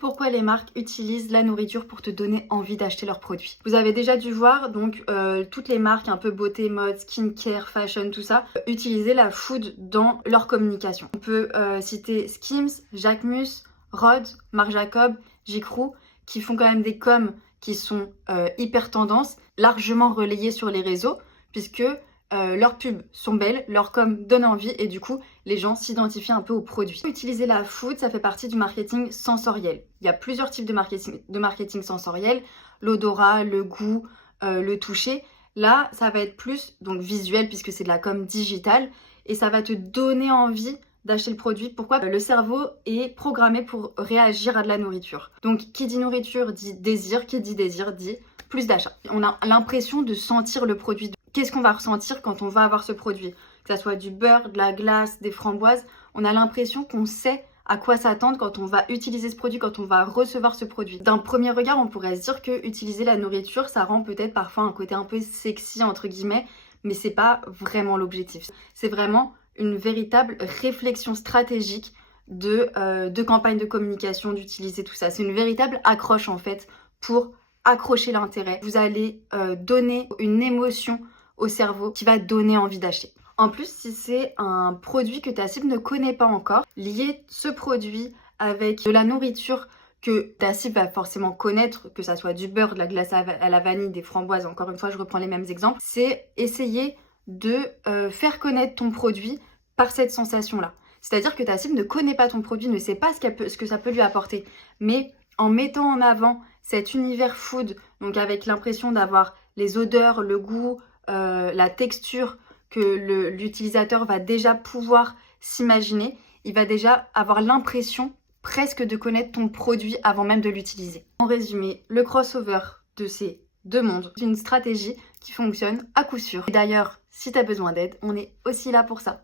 Pourquoi les marques utilisent la nourriture pour te donner envie d'acheter leurs produits? Vous avez déjà dû voir donc toutes les marques un peu beauté, mode, skincare, fashion, tout ça, utiliser la food dans leur communication. On peut citer Skims, Jacquemus, Rhode, Marc Jacob, J.Crew, qui font quand même des coms qui sont hyper tendance, largement relayées sur les réseaux, puisque leurs pubs sont belles, leurs coms donnent envie et du coup, les gens s'identifient un peu aux produits. Utiliser la food, ça fait partie du marketing sensoriel. Il y a plusieurs types de marketing sensoriel, l'odorat, le goût, le toucher. Là, ça va être plus donc visuel puisque c'est de la com digitale et ça va te donner envie d'acheter le produit. Pourquoi? Le cerveau est programmé pour réagir à de la nourriture. Donc, qui dit nourriture dit désir, qui dit désir dit plus d'achat. On a l'impression de sentir le produit. Qu'est-ce qu'on va ressentir quand on va avoir ce produit? Que ça soit du beurre, de la glace, des framboises, on a l'impression qu'on sait à quoi s'attendre quand on va utiliser ce produit, quand on va recevoir ce produit. D'un premier regard, on pourrait se dire que utiliser la nourriture, ça rend peut-être parfois un côté un peu sexy, entre guillemets, mais c'est pas vraiment l'objectif. C'est vraiment une véritable réflexion stratégique de campagne de communication, d'utiliser tout ça. C'est une véritable accroche en fait pour accrocher l'intérêt. Vous allez donner une émotion au cerveau qui va donner envie d'acheter. En plus, si c'est un produit que ta cible ne connaît pas encore, lier ce produit avec de la nourriture que ta cible va forcément connaître, que ça soit du beurre, de la glace à la vanille, des framboises, encore une fois, je reprends les mêmes exemples, c'est essayer de faire connaître ton produit par cette sensation-là. C'est-à-dire que ta cible ne connaît pas ton produit, ne sait pas ce que ça peut lui apporter, mais en mettant en avant cet univers food, donc avec l'impression d'avoir les odeurs, le goût, la texture que l'utilisateur va déjà pouvoir s'imaginer, il va déjà avoir l'impression presque de connaître ton produit avant même de l'utiliser. En résumé, le crossover de ces deux mondes, c'est une stratégie qui fonctionne à coup sûr. Et d'ailleurs, si tu as besoin d'aide, on est aussi là pour ça.